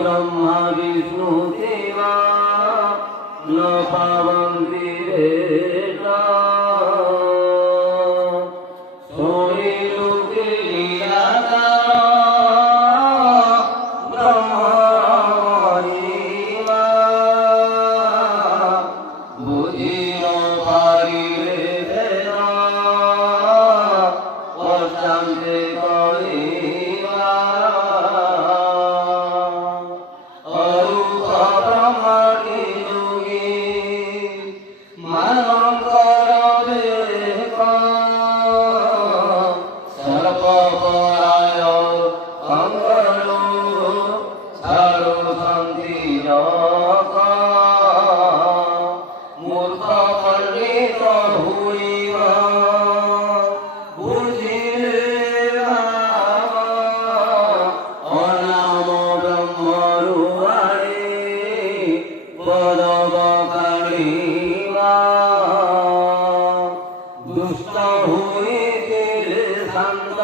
ब्रह्मा विष्णु देवा न पावन्ति वेदा सोई लोके लीलाता ब्रह्मणीमा बुझिन पारिले वेदा पश्चान्ते कलिमा मूर्ख पंडित हुआ बुझिले अनाम ब्रह्मरुवाणी पदबकारिवा दुष्ट हुइले शान्त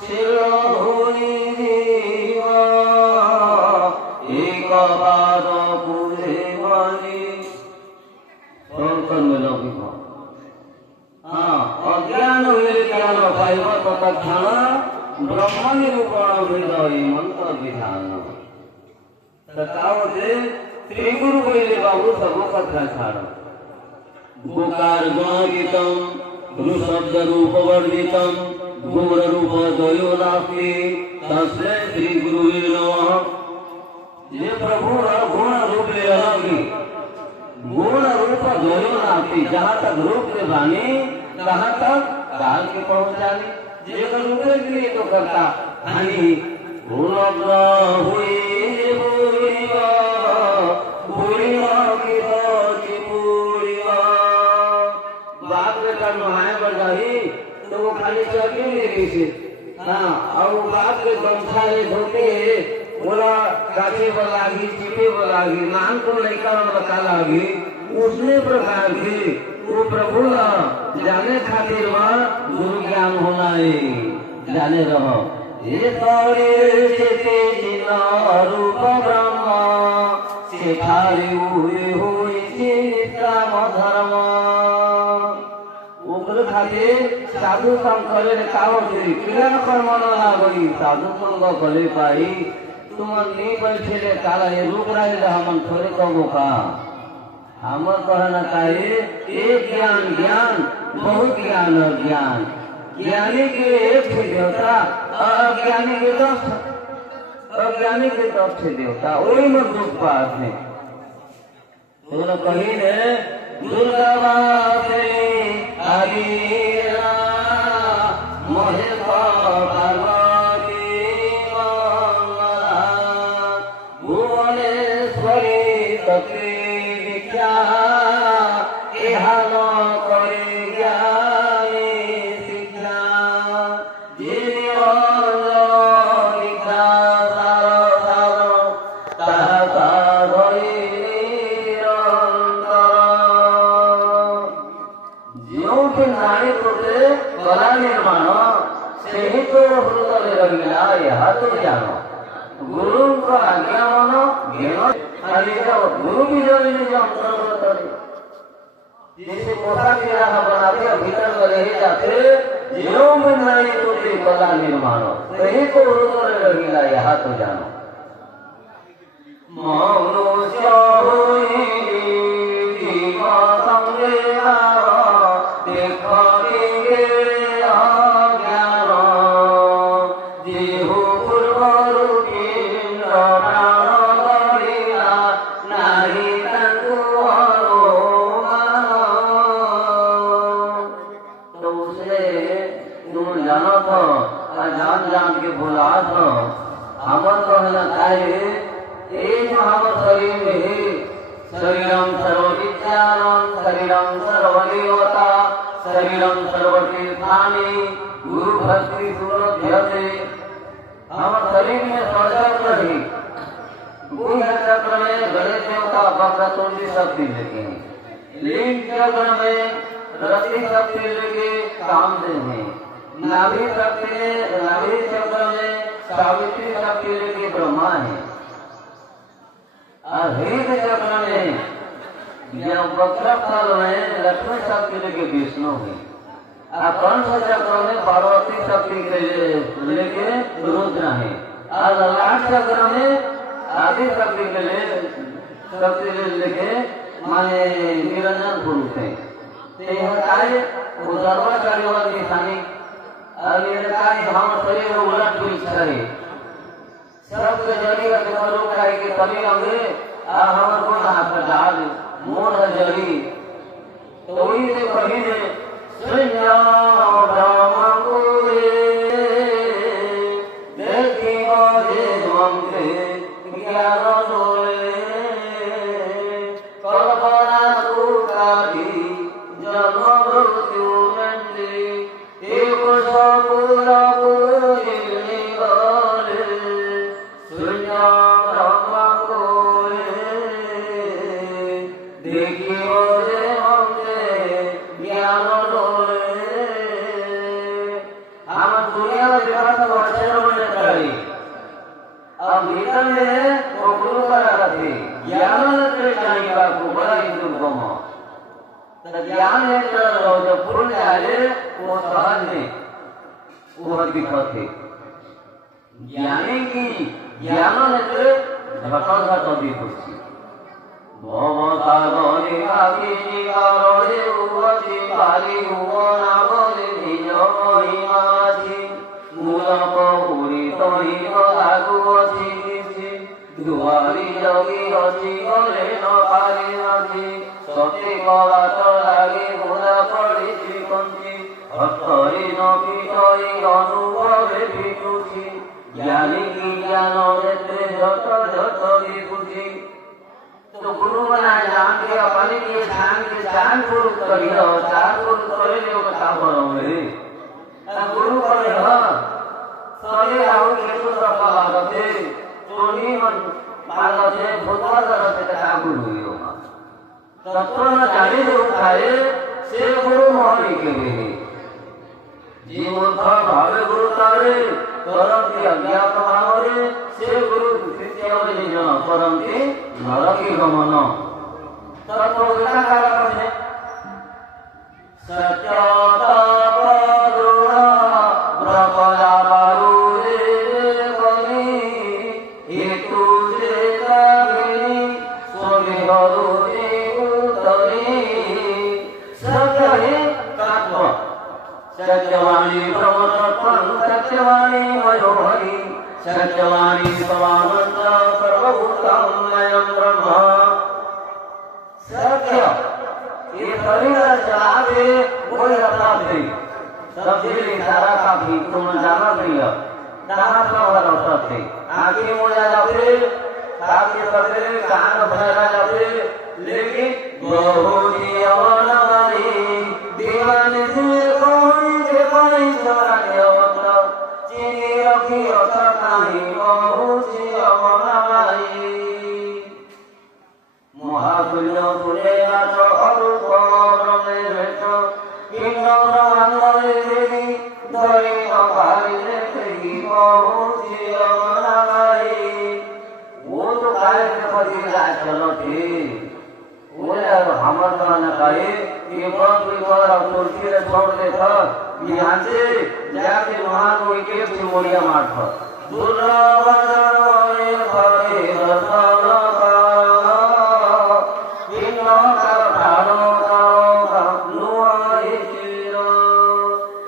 शील हुइदिवा एक पाद पूजे बनी अज्ञान हुए ज्ञान पाइब तत्क्षण ब्रह्म निरूपण हृदय मंत्र विधान श्री गुरु कहले बाबू सब कथा छाड़ गोकार गणगीतम गुरु शब्द रूप वर्जितम गुण रूप द्वयो नास्ति तस्मै श्री गुरुवे नमः। ये प्रभु गुण रूप रहेगी गुण रूप द्वयो नास्ति जहाँ तक रूप के बानी तहाँ तक काल के पहुँचाने जे रूपे के लिए तो करता हानि बाप बेटा नहाए बढ़ जाही तो वो खाली चौकी ले गई से हाँ और बाप के गमछा ले धोते बोला काटे बोलागी चिपे बोलागी नाम को लड़का बता लागी उसने प्रकार के वो प्रभु जाने खातिर वह गुरु ज्ञान होना है जाने रहो ये तोरे चेते जिन रूप ब्रह्म सिखारे हुए हुई चित्तम धर्म उग्र खातिर साधु संग करे काव चोरी क्रिया कर्म न लागई साधु संग करे पाई तुम नहीं बैठे काला ये रूप रहे हमन थोड़े कबो का हमर कहना चाहिए एक ज्ञान ज्ञान बहुत ज्ञान और ज्ञान ज्ञानी के एक देवता अज्ञानी के 10 अज्ञानी के 10 देवता वही में दुख पास है तो कही ने दुर्गा मोहे पार्वती भुवनेश्वरी तत्वे कला निर्माण से ही तो हृदय रहिला यह तो जानो गुरु का आज्ञा मानो ज्ञान गुरु भी जरूरी अंतर्गत जैसे पोता की राह बनाते भीतर करे ही जाते जीव में नहीं तो कला निर्माण से ही तो हृदय रहिला यह तो जानो मनुष्य जान के भुला तो हमर कहना चाहिए एक हमर शरीर में ही शरीरम सर्वविज्ञानम शरीरम सर्वदेवता शरीरम सर्वतीर्थानि गुरु भक्ति सुरभ्यते हमर शरीर में सर्वत्र ही चक्र में गणेश देवता वक्रतुंडी शक्ति लेके हैं। लिंग चक्र में रति शक्ति लेके कामदेव हैं। नाभि चक्र में सावित्री शक्ति लेके ब्रह्मा है। और हृदय चक्र में या वक्रफल में लक्ष्मी शक्ति लेके विष्णु है। और कंठ चक्र में पार्वती शक्ति के लेके रुद्र है। और ललाट चक्र में आदि शक्ति के लिए शक्ति लेके माने निरंजन पुरुष है। उदर्वाचार्य वाला निशानी और ये हम शरीर उलट की इच्छा है। सबके जड़ी का करो खाए के तभी होंगे हम को हाथ पर डाल मोर जड़ी तो वही से कहीं ने संज्ञा ब्रह्म को देखी मुझे मंगे ज्ञान डोले कल्पना कुकारी जन्म मृत्यु नंदी एक सपुरा पुरी गले सुन्या ब्रह्म कोले देखी मुझे मंगे ज्ञान डोले हम दुनिया में देखा था अक्षर बने करी अब भीतर में वो गुरु करा थे ज्ञान ने जाने का बड़ा हिंदू गम तो ज्ञान है तो जो पूर्ण आले वो सहज में वो दिखत थे ज्ञानी की ज्ञान ने तो घटा दी कुछ भव सागरे आदि कारे उवति काली हुआ बोले निजो महिमाची मूला पूरी तोही लागू अछि दुआरी जोगी अछि गले न पारी अछि सती गला तो लागे भोला पड़ी श्रीकंती हस्तरी न पीतई अनुभवे विकुची ज्ञानी की ज्ञान नेत्रे झट झट विकुची तो गुरु बना जान के अपने लिए ध्यान के चार गुरु करियो चार गुरु करे ले का बरोगे गुरु करे सरे आओ के तो सफा लागते तोनी मन मागते भूतवा करते का गुरु हो तत्व न जाने जो खाए से गुरु मोहनी के लिए जी मूर्ख भावे गुरु तारे परम की अज्ञात भावरे से गुरु शिष्य और निजन परम की नरकी गमन तत्व का कारण है सत्यता परुणा ब्रह्मया बारुरे बनी हेतु से लागिनी सोमे हरुरे उतरी सत्य है तत्व सत्यवाणी ब्रह्मतत्वं सत्यवाणी मयोहरि सत्यवाणी समानंद सर्वभूतमयं ब्रह्म सत्य ये शरीर चलावे वो अपना भी सबसे इशारा का भी तुम जाना नहीं है कहाँ सवाल होता थे आँखें मुड़ा जाते ताकि सवेरे कान भरा जाते लेकिन बहुत ही अवनवानी दीवाने से कोई के कोई चोरा के होता चीनी रखी होता नहीं बहुत ही अवनवानी महापुण्य पुण्य तो अरूप ब्रह्मे भेटो किन्नो ब्रह्मांडे देवी धरी अभारी देवी बहुत ही अवनवानी वो तो काय के पति राज चलो थे बोले हमर तो न कहे ये बहुत भी बार तुलसी रे छोड़ दे था यहाँ से जाके वहाँ कोई के सिमोलिया मार था दुर्लभन वाले भागे रतन का किन्नो का भारो का नुआई चिरो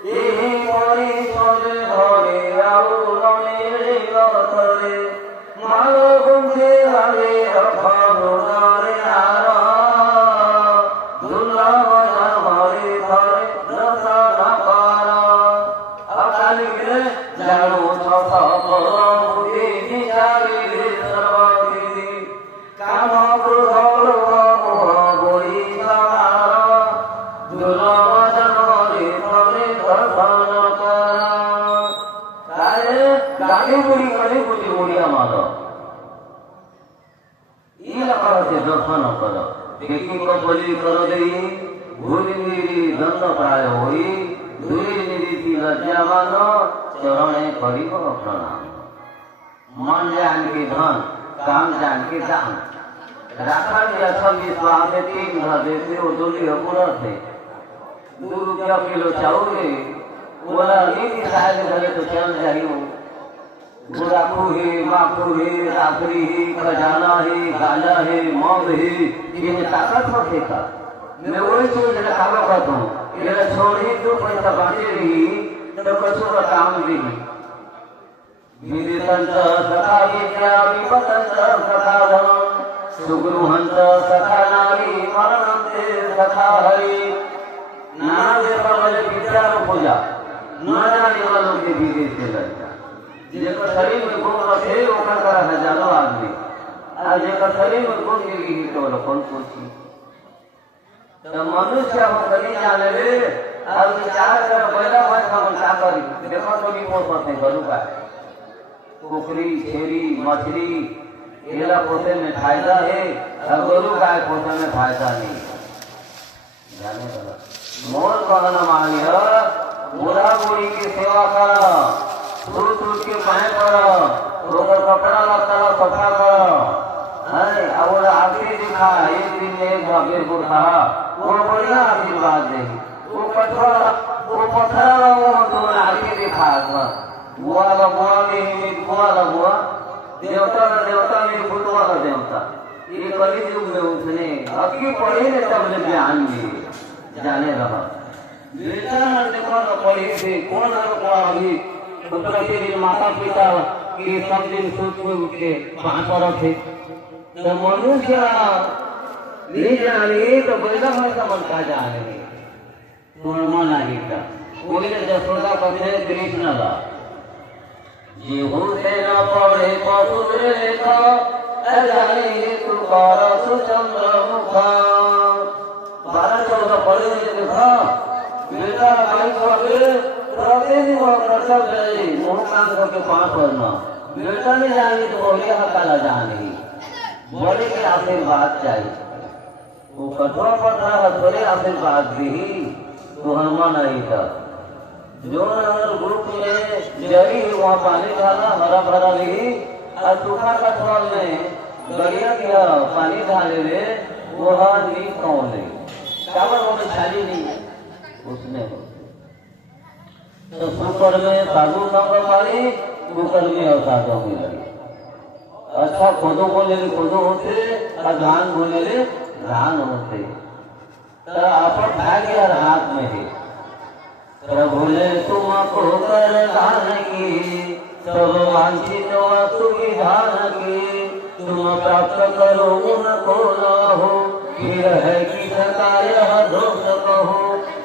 यही मोरी सोचे भरे आउ लमेरे गथरे मालो गुंजे हरे रखा भोगारे नारा जानो कहते दर्शन कर देखी को बलि कर दे भूरि निरी दंड प्राय होई दूरी निरीति लज्जा मान चरणे करिब प्रणाम मन जान के धन काम जान के दान राखन या 26 बाते 3 घरे से उदुली पूरा थे 2 रुपया किलो चाउर बोला नीति साहब घरे तो चल जाइयो बुरा है माखू है राखरी है खजाना है गांजा है मौत है ये ताकत होते का मैं वही चीज रखावा करता हूँ ये छोड़ी 2 पैसा बांटे रही तो कसो का काम देगी विदितंत सखा विद्या विपतंत सखा धन सुगृहंत सखा नारी मरणंते सखा हरि नाना देव वाले विद्या को पूजा न जाने वालों के धीरे से लगता जेकर शरीर में गुण रखे ओकर का हजारों आदमी आ जेकर शरीर में गुण गिरी तो कौन पूछी तो मनुष्य हो कहीं जाने रे अब विचार कर पहला बात हम क्या करी देखो तो नहीं पोस पाते गरु का कुकरी छेरी मछली केला पोसे में फायदा है और गरु गाय पोसे में फायदा नहीं जाने वाला मोर कहना मानिए बूढ़ा बूढ़ी की सेवा करो टूट के पाए पड़ो कपड़ा लता सफा करो है और आखिरी दिखा एक दिन एक भव्य बुढ़ा वो बढ़िया आशीर्वाद देगी वो पत्थर तो आखिरी दिखा बुआ का बुआ नहीं बुआ का बुआ देवता का देवता नहीं बुआ का देवता ये कली युग में उसने अभी पढ़े ने तब ने ज्ञान दिए जाने रहा बेटा देखो ना पढ़े थे कौन अभी प्रतिदिन माता पिता के सब दिन सोच में उठे वहां पर रखे तो मनुष्य नहीं जाने तो बैठा भाषा मन का जाने तो मन आएगा बोले जसोदा कहते कृष्ण ला जीव से न पढ़े पशु रेखा जाने तू कर सुचंद्र मुखा 12-14 पढ़े देखा बेटा भाई कहे प्रतिदिन वो कर्तव्य है मुंह कान करके 5 पढ़ना बेटा नहीं जाने तो बोले हकाला जाने बड़े के आशीर्वाद चाहिए वो कठोर पढ़ना है थोड़े आशीर्वाद भी तो हनुमान नहीं था जो ग्रुप में जरी वहाँ पानी डाला हरा भरा ली और सूखा कठोर में गड़िया किया पानी डाले रे वो नींद कौन ले चावल वो छाली नहीं उसने तो सुपर में साधु संग पानी कुकर में और साधु में लगी अच्छा खोदो बोले खोदो होते और धान बोले धान होते तो अपन भाग यार हाथ में है प्रभुले तुमको कर दान की सब वांछित वस्तु विधान की तुम प्राप्त करो उनको न हो फिर है कि यह दोष कहो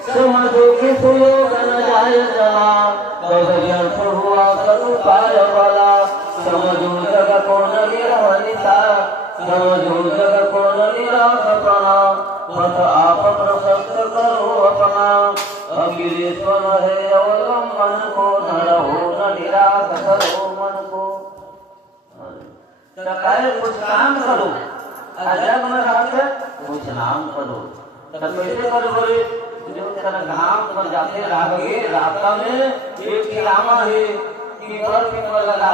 समझो कि सुयोग न जाय चला कब व्यर्थ हुआ सदुपाय वाला समझो जग को न निरवनिता समझो जग को न निरासपना पथ आप प्रशस्त करो अपना अखिलेश्वर है अवलंबन को न रहो न निराश करो मन को कुछ काम करो जग में रहकर कुछ नाम करो तो कैसे करो बोले जो तेरा घाम पर जाते रहोगे रास्ता में एक किरामा है कि पर पीपल लगा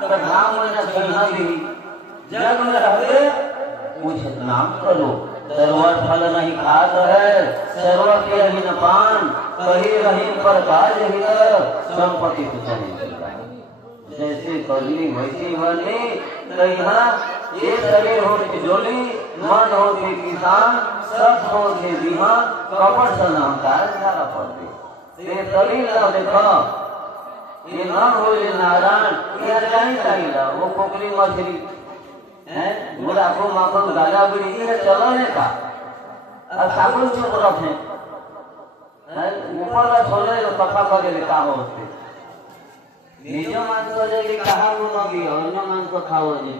तो घाम में चलना भी जग में रहते कुछ नाम करो सर्वर फल नहीं खात है सर्व के अहिन पान कही रही पर काज ही संपत्ति कुछ नहीं जैसे करनी वैसी बनी कहा ये शरीर हो जोली मन हो किसान सब हो बीमा कपड़ से नाम सारा पड़ते ये शरीर ना देखो ये न हो नारायण ये जानी चाहिए वो कोकरी मछली बुरा को माखन गाजा बीड़ी ये चलने का और साबुन चुप रखे ऊपर का छोड़े तो सफा करे काम होते निज मांस जब कहा भी अन्य मांस खाओ जी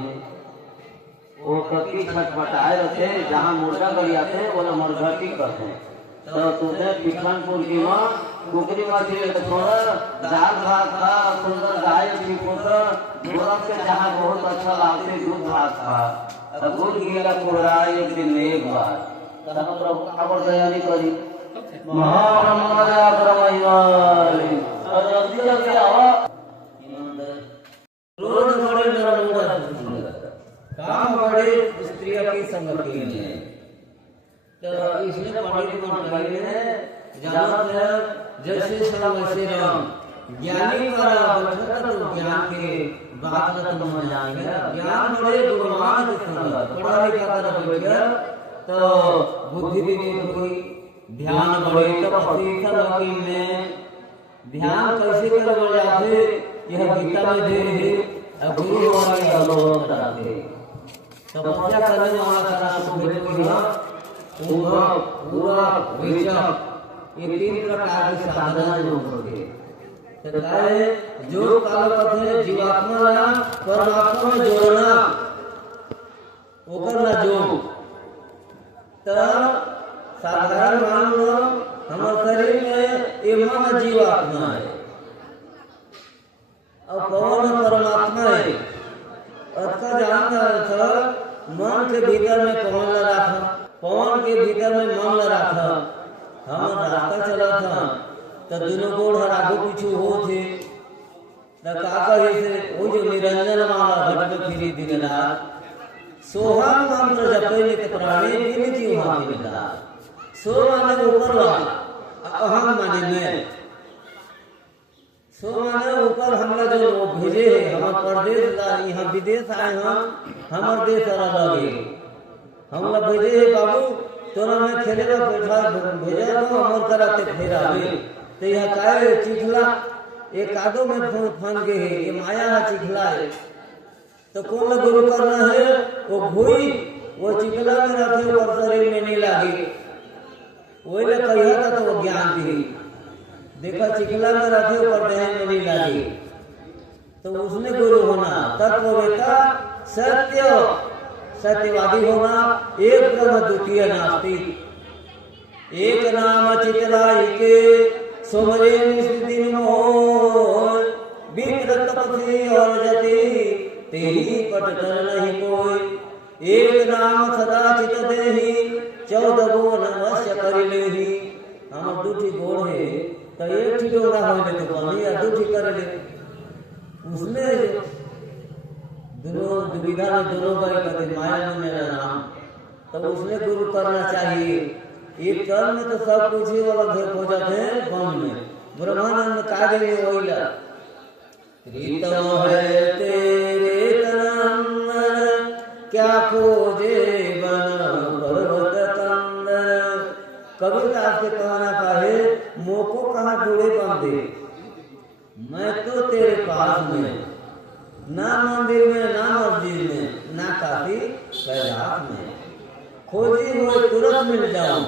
वो ककी छटपटाए रखे जहाँ मुर्गा गलियाते बोले मरघटी करते तो तुझे पिखनपुर की माँ कुकरी मछली के छोड़ा दाल भात खा सुंदर गाय की पुत्र मुर्ग के जहाँ बहुत अच्छा लागते दूध भात खा दूध गिरा कुड़ा एक दिन में एक बार तब प्रभु खबर तैयारी करी महाब्रह्म ब्रह्मवाली और जल्दी जल्दी आओ रोज बड़े नरमुंडा काम बड़े स्त्रियों की संगति में तो इसमें पंडित मंडली ने जाना था जैसे सब वैसे राम ज्ञानी का बचत तो ज्ञान के बात का तुम जाएंगे ज्ञान बड़े गुणवान के संगत पढ़ा लिखा कर बैठा तो बुद्धि भी हुई ध्यान बड़े तपस्वी संगति में ध्यान कैसे कर जाते यह गीता में दे है गुरु हमारे अनुभव कराते तपस्या करने वाला करा तो भेद हुआ पूरा पूरा विचक ये तीन प्रकार की साधना जो होते है जो काल पथे जीवात्मा ला परमात्मा में जोड़ना ओकर ना जो त साधारण मान लो हमारे शरीर में एवं जीवात्मा है और कौन परमात्मा है उसका जानना था मन के भीतर में कौन लगा था पवन के भीतर में मन लगा था हम रास्ता चला था तो दोनों गोड़ हर आगू पीछू हो थे तो का कहे से वो जो निरंजन माला घट में फिरी दिन रात सोहा मंत्र जपे नित प्राणी दिन जीव हाथ में दा सो माने ऊपर वाला अहम माने मैं सो माने ऊपर हमला जो भेजे है हम परदेश यहाँ विदेश आए हम हमार देश अलग लगे हमला भेजे है बाबू तोरा में खेले में बैठा भेजा तो हमर कराते फेरा में तो यह काय चिखला एक कादो में फन गए है ये माया है चिखला है तो कौन गुरु करना है वो भूई वो चिखला में रखे ऊपर शरीर में नहीं लागी वही ले कहिया था तो वो ज्ञान दी देखा चिखला में रखे ऊपर देह में नहीं लागी तो उसने गुरु होना तत्ववेता सत्य सत्यवादी होना एक ब्रह्म द्वितीय नास्ति एक नाम चितलाई के सोमरे दिन मोर विकृत पथी और जति तेही पटकर नहीं कोई एक नाम सदा चित देही 14 गुण अवश्य कर लेही हम दूठी गोड़ है तो एक ठीक डोरा होने तो पानी या दूठी कर ले उसने दोनों दुविधा में दोनों बार कहते माया में मेरा नाम तब उसने गुरु करना चाहिए एक कर्म में तो सब कुछ ही वाला घर हो जाते हैं बम में ब्रह्मानंद में का गए वहीला प्रीतम है तेरे तनंदर क्या खोजे बन पर्वत कंदर कबीरदास के कहना पाए मोको कहाँ जुड़े बंदे मैं तो तेरे पास में ना मंदिर में ना मस्जिद में ना काफी कैलाश में खोजी हुए तुरंत मिल जाऊं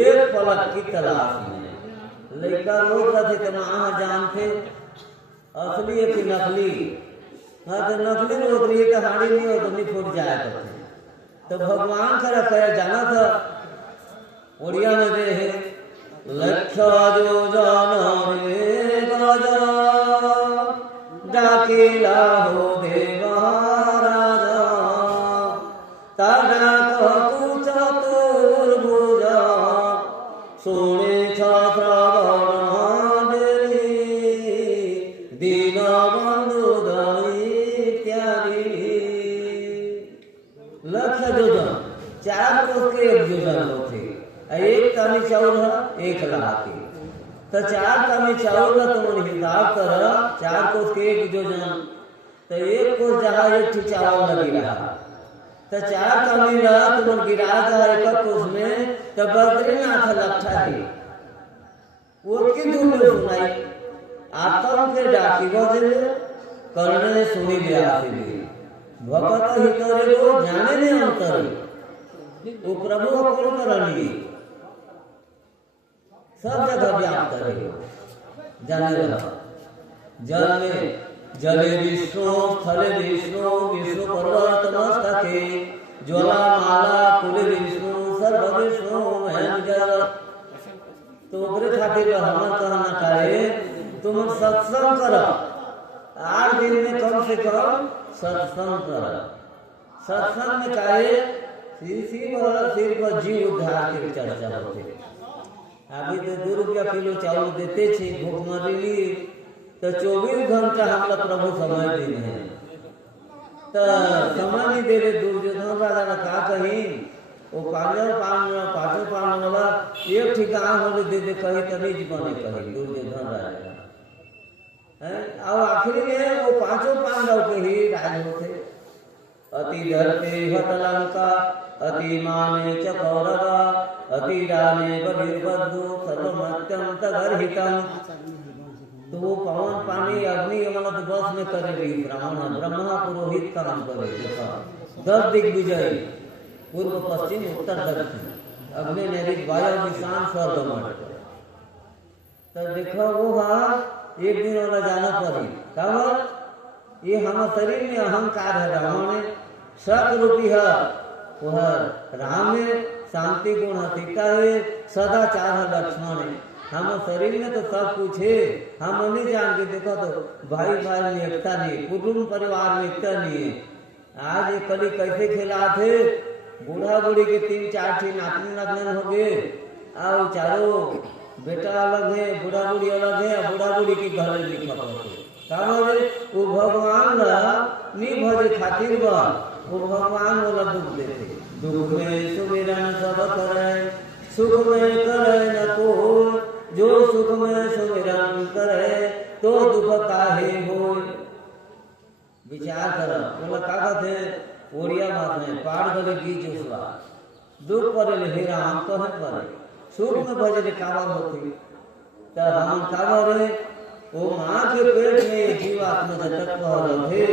एक पलक की तलाश में लड़का रोज रहे तो वहां जानते असली है कि नकली हाँ तो नकली में उतरी कहानी नहीं हो तो नहीं फूट जाए तो भगवान का रखा जाना था उड़िया में दे है लक्ष्य जो जाना रे गजा डाकिला हो देवा राजा तारा कहतु चतुर्भुजा सोने छात्रा दीन बंधु इत्यादि लक्ष्य योजन 4 कोस के एक योजन होते एक कामी चाउर एक लाख तो 4 कामी चाउर का तुम हिसाब कर 4 कोस के एक योजन तो एक कोस जहाँ एक चावल लगी रहा तो 4 कामी रहा तुम गिरा था एक कोस में तो बद्रीनाथ लट्ठा है वो की दूर में सुनाई आतम के डाकी बजे करने सुनी ले आती भगत ही करे को जाने नहीं अंतर वो प्रभु को कौन करनी सब जगह व्याप्त रहे जाने लगा जल में जले विष्णु थले विष्णु विष्णु पर्वत मस्तके ज्वाला माला कुल विष्णु सर्व विष्णु महेंद्र तो ओकरे खातिर हमर कहना काहे तुम सत्संग करो 8 दिन में कम से कम सत्संग करो। सत्संग में काहे सिर्फ जीव उद्धार की चर्चा होती। अभी तो 2 रुपया किलो चावल देते थे भूखमरी तो 24 घंटा हम लोग प्रभु समय देने हैं तो समय नहीं दे रहे। दुर्योधन राजा ने कहा कहीं वो पांचों पांडव एक ठिकाना होने दे दे कहीं तभी जीवन कहीं दुर्योधन राजा है। और आखिर में वो 5 पांडव के ही राज होते। अति धरते हतलंका अति माने च कौरवा अति राने बहिर्बद्धो सर्वमत्यंत गर्हितम्। तो वो पवन पानी अग्नि अमृत बस में करेगी ब्राह्मण ब्रह्मा पुरोहित काम करे। देखा 10 दिग्विजय पूर्व पश्चिम उत्तर दक्षिण अग्नि नैरिक वायु निशान स्वर्गमंडल। तो देखो वो एक दिन वाला जाना पड़ी कब ये हम शरीर में अहंकार है रावण में शक रूपी है वह राम में शांति गुण हथिकता है सदाचार है लक्ष्मण है। हम शरीर में तो सब कुछ है हम नहीं जान के देखो तो भाई भाई में एकता नहीं कुटुंब परिवार में एकता नहीं है। आज ये कली कैसे खेला थे बूढ़ा बूढ़ी के 3-4 ठी नातनी नातन हो गए और चारों बेटा अलग है बूढ़ा बूढ़ी अलग है बूढ़ा बूढ़ी की घर में लिखा वो भगवान नहीं भजे खातिर वो भगवान वाला दुख देते। दुख में सुमिरन सब करे सुख में करे न को जो सुख में सुमिरन करे तो दुख काहे हो। विचार कर बोला का थे ओडिया बात में पाड़ गले बीच उसवा दुख पर हे राम कहे पर सुख में भजे कावर होती तो हम कावर वो माँ के पेट में जीवात्मा जब तक रहे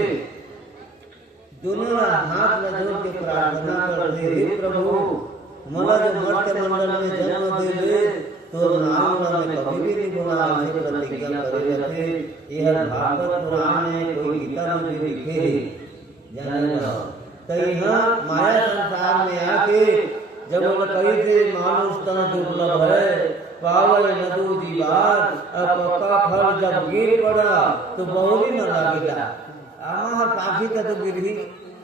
दोनों हाथ में जोड़ के प्रार्थना करते हे प्रभु मला जो मर्त्य मंडल में जन्म दे दे तो नाम में कभी भी नहीं बोला ऐसे प्रतिज्ञा करे रहते। यह भागवत पुराण में कोई गीता में भी लिखे जाने कहीं माया संसार में आके जब वो कही थे मानुष तन दुर्लभ है पावे नदू जीवार अब पक्का फल जब गिर पड़ा तो बहुरी न लगेगा आमा पाखी का तो गिरी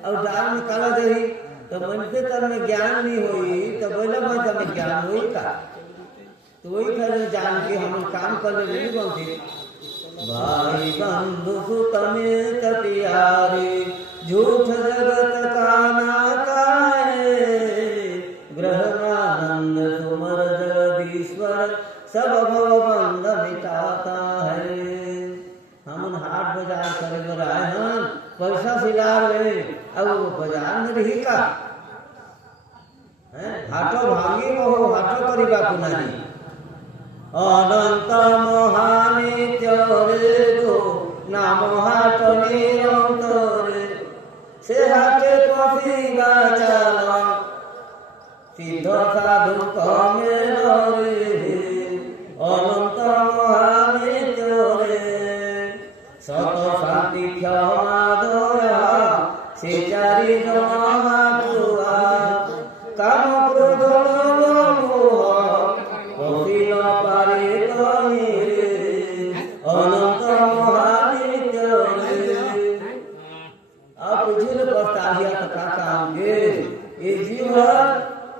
और डाल में काला दही तो मनसे तर में ज्ञान नहीं हुई तो बोला भाई तब ज्ञान हुई का तो वही कर जान के हम काम करने नहीं बोलते। भाई बंधु सुत में कटियारी झूठ जगत का नाकाए ग्रहणानंद सुमर जगदीश्वर सब भव बंध मिटाता है। हम हाट बाजार करे बर आए हैं पैसा सिला रहे अब वो बाजार में रही का हाटो भांगी हो हाटो करीबा को नहीं अनंत मोहानी चोरे दो नाम हाट निरंतरे से हाटे कॉफी बाचाला सिद्ध साधु कमे रे अनंत मोहानी चोरे सत शांति क्षमा दया से चारि जमा दुआ काम क्रोध लोभ मोह कपिल पारे कहि अनंत मोहानी चोरे। आप झूल पछताहिया तथा काम के ये जीव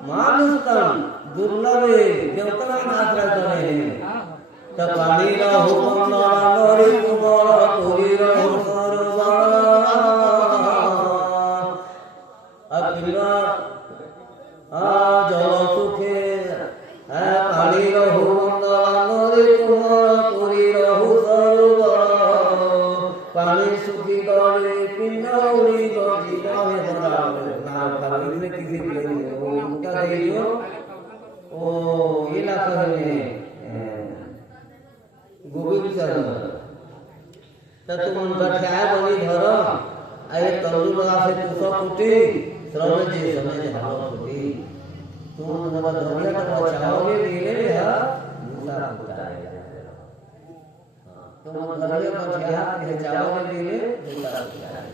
मानुष तन दुर्लभ देवता मात्रा करे तपानी रहो नरी कुमार तुरी रहो सर्वा अखिला जल सुखे पानी रहो नरी कुमार तुरी रहो सर्वा पानी सुखी गले पिंडौरी गजी गहे बराबर नाम का इसमें किसी भी वो उनका देखियो ओ इलाका में गोविंद चरण तुम गठिया बनी धर आए तंदुरा से तुसा कुटी श्रवण जे समय हाव कुटी तुम नवा धरिया का बचाओगे दिले है दूसरा उतारे तुम धरिया बचाया के जाओगे दिले दूसरा उतारे।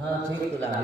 हां ठीक लगा।